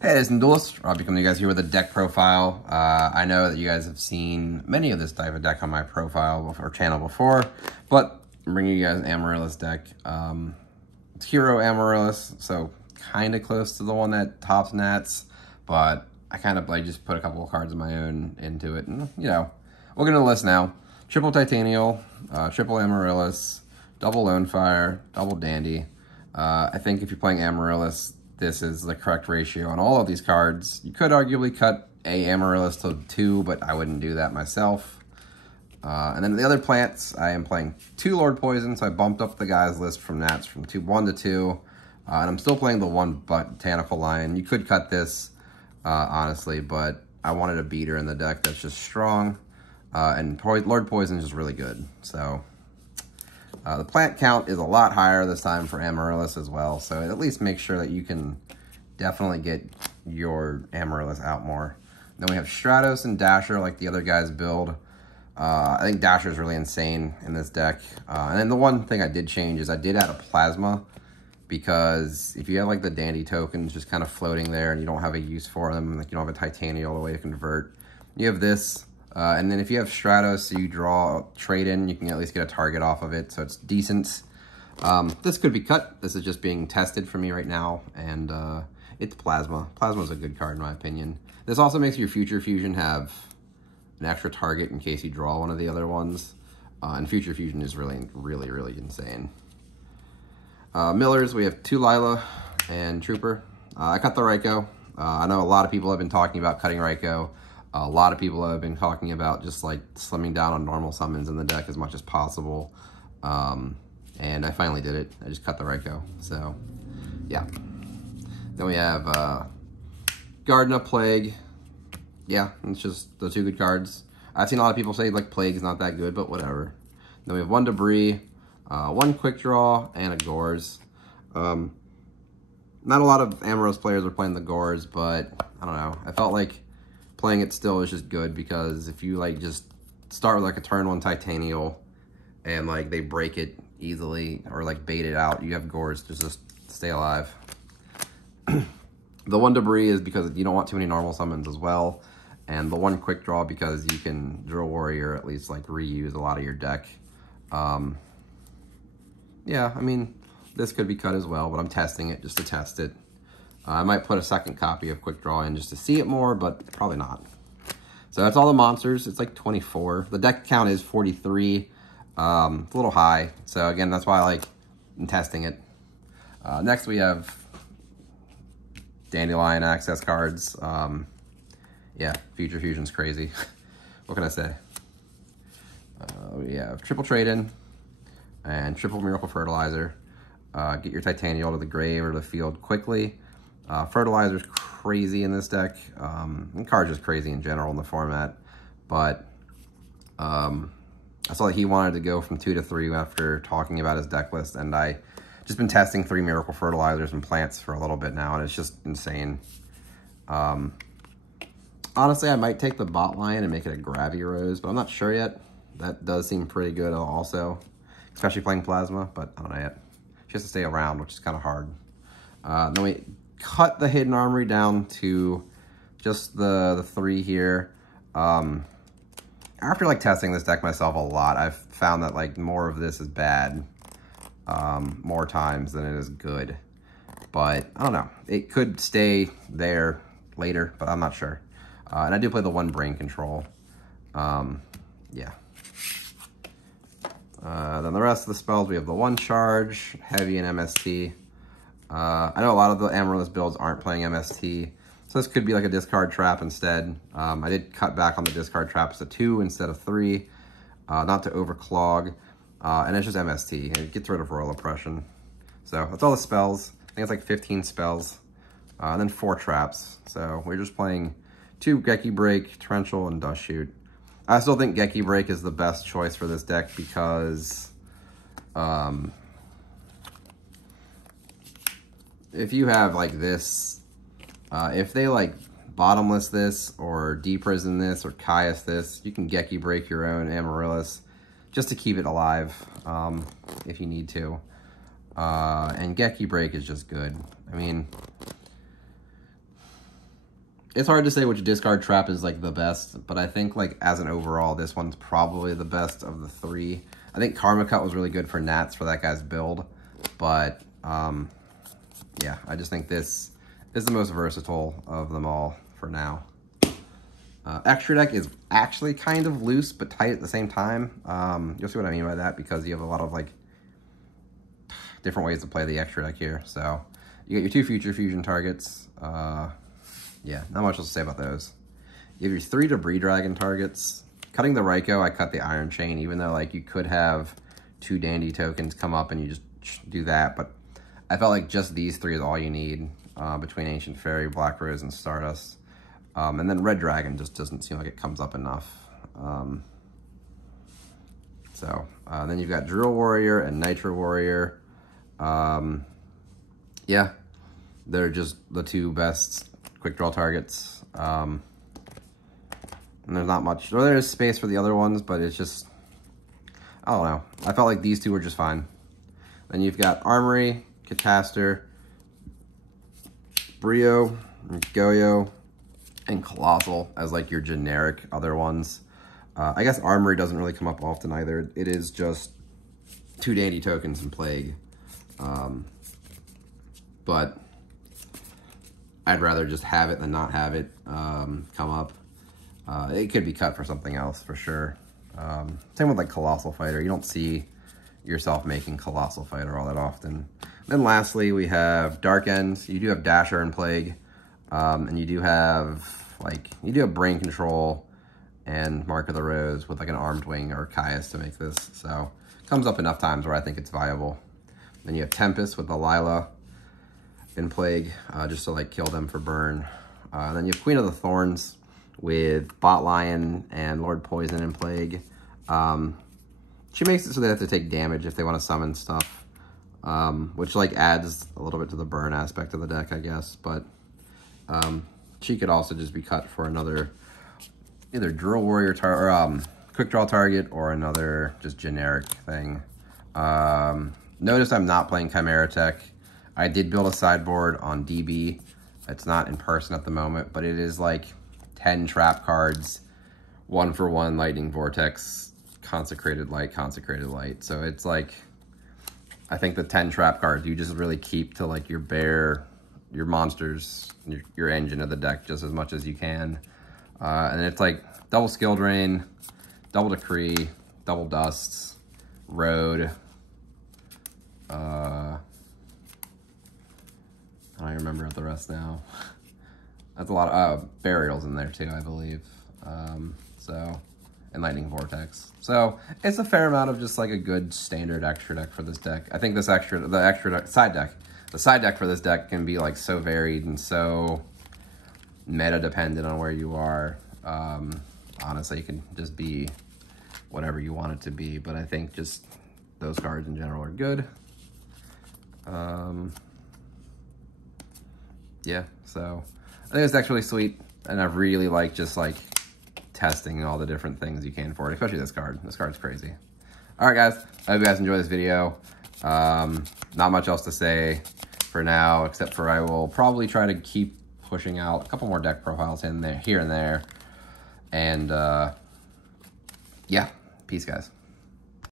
Hey, Edison Duelist. Robbie coming to you guys here with a deck profile. I know that you guys have seen many of this type of deck on my profile or channel before, but I'm bringing you guys an Amaryllis deck. It's Hero Amaryllis, so kind of close to the one that tops Nats, but I kind of just put a couple of cards of my own into it, and you know, we'll get into the list now. Triple Titanial, triple Amaryllis, double Lone Fire, double Dandy. I think if you're playing Amaryllis, this is the correct ratio on all of these cards. You could arguably cut a Amaryllis to 2, but I wouldn't do that myself. And then the other plants, I am playing 2 Lord Poison, so I bumped up the guys list from Nats from 1 to 2. And I'm still playing the 1 Botanical Lion. You could cut this, honestly, but I wanted a beater in the deck that's just strong. And Lord Poison is just really good, so... the plant count is a lot higher this time for Amaryllis as well, so at least make sure that you can definitely get your Amaryllis out more. Then we have Stratos and Dasher like the other guys build. I think Dasher is really insane in this deck. And then the one thing I did change is I did add a Plasma, because if you have like the Dandy tokens just kind of floating there and you don't have a use for them, like you don't have a Titanial the way to convert, you have this. And then if you have Stratos, so you draw trade in, you can at least get a target off of it, so it's decent. This could be cut. This is just being tested for me right now, and it's Plasma. Plasma is a good card in my opinion. This also makes your Future Fusion have an extra target in case you draw one of the other ones. And Future Fusion is really insane. Millers, we have 2 Lila and Trooper. I cut the Raikou. I know a lot of people have been talking about cutting Raikou. A lot of people have been talking about just like slimming down on normal summons in the deck as much as possible. And I finally did it. I just cut the Raikou. So, yeah. Then we have Gardener, Plague. Yeah, it's just the 2 good cards. I've seen a lot of people say like Plague is not that good, but whatever. Then we have 1 Debris, 1 Quick Draw, and a Gores. Not a lot of Amaryllis players are playing the Gores, but I don't know. I felt like playing it still is just good, because if you like just start with like a turn 1 Titanial and like they break it easily or like bait it out, you have Gores to just stay alive. The 1 Debris is because you don't want too many normal summons as well, and the 1 Quick Draw because you can Drill Warrior at least like reuse a lot of your deck. Yeah, I mean, this could be cut as well, but I'm testing it just to test it. I might put a second copy of Quick Draw in just to see it more, but probably not. So that's all the monsters. It's like 24. The deck count is 43. It's a little high. So again, that's why I'm testing it. Next we have Dandelion access cards. Yeah, Future Fusion's crazy. What can I say? We have triple trade-in and triple Miracle Fertilizer. Get your Titanial to the grave or the field quickly. Fertilizer's crazy in this deck. And card's just crazy in general in the format. But I saw that he wanted to go from 2 to 3 after talking about his deck list, and I just been testing 3 Miracle Fertilizers and plants for a little bit now, and it's just insane. Honestly, I might take the Bot Lion and make it a Gravy Rose, but I'm not sure yet. That does seem pretty good also, especially playing Plasma, but I don't know yet. She has to stay around, which is kind of hard. Then we cut the Hidden Armory down to just the 3 here. After like testing this deck myself a lot, I've found that like more of this is bad more times than it is good. But I don't know. It could stay there later, but I'm not sure. And I do play the 1 Brain Control. Yeah. Then the rest of the spells, we have the 1 Charge, Heavy, and MST. I know a lot of the Amaryllis builds aren't playing MST, so this could be like a discard trap instead. I did cut back on the discard traps to 2 instead of 3, not to overclog, and it's just MST. It gets rid of Royal Oppression. So that's all the spells. I think it's like 15 spells, and then 4 traps. So we're just playing 2 Geki Break, Torrential, and Dust Shoot. I still think Geki Break is the best choice for this deck because if you have like this, if they like bottomless this or deprison this or Caius this, you can Geki Break your own Amaryllis just to keep it alive if you need to. And Geki Break is just good. I mean, it's hard to say which discard trap is like the best, but I think like as an overall, this one's probably the best of the three. I think Karma Cut was really good for Nats for that guy's build, but yeah, I just think this is the most versatile of them all for now. Extra deck is actually kind of loose but tight at the same time. You'll see what I mean by that, because you have a lot of like different ways to play the extra deck here. So you get your 2 future fusion targets. Yeah, not much else to say about those. You have your 3 Debris Dragon targets. Cutting the Raikou, I cut the Iron Chain, even though like you could have 2 Dandy tokens come up and you just do that, but I felt like just these 3 is all you need between Ancient Fairy, Black Rose, and Stardust. And then Red Dragon just doesn't seem like it comes up enough. Then you've got Drill Warrior and Nitro Warrior. Yeah, they're just the 2 best quick draw targets. And there's not much, or there is space for the other ones, but it's just, I don't know. I felt like these 2 were just fine. Then you've got Armory, Catastor, Brio, Goyo, and Colossal as like your generic other ones. I guess Armory doesn't really come up often either. It is just 2 Dandy tokens and Plague. But I'd rather just have it than not have it come up. It could be cut for something else for sure. Same with like Colossal Fighter. You don't see yourself making Colossal Fighter all that often. Then lastly, we have Dark End. You do have Dasher and Plague. And you do have Brain Control and Mark of the Rose with like an Armed Wing or Caius to make this. So it comes up enough times where I think it's viable. Then you have Tempest with the Lila and Plague, just to like kill them for burn. Then you have Queen of the Thorns with Bot Lion and Lord Poison and Plague. She makes it so they have to take damage if they want to summon stuff, which like adds a little bit to the burn aspect of the deck, I guess. But she could also just be cut for another either Drill Warrior quick draw target or another just generic thing. Notice I'm not playing Chimera Tech. I did build a sideboard on DB. It's not in person at the moment, but it is like 10 trap cards, 1-for-1 Lightning Vortex, Consecrated Light. So it's like, I think the 10 trap cards, you just really keep to like your your monsters, your engine of the deck just as much as you can. And it's like double Skill Drain, double Decree, double Dusts, Road. I don't even remember the rest now. That's a lot of burials in there too, I believe. And Lightning Vortex. So it's a fair amount of just like a good standard extra deck for this deck. I think this the side deck for this deck can be like so varied and so meta dependent on where you are. Honestly, it can just be whatever you want it to be, but I think just those cards in general are good. Yeah, so I think this deck's really sweet, and I really like just like testing all the different things you can for it, especially this card. This card's crazy. All right, guys, I hope you guys enjoy this video. Not much else to say for now, except for I will probably try to keep pushing out a couple more deck profiles in there, here and there. And yeah, peace, guys.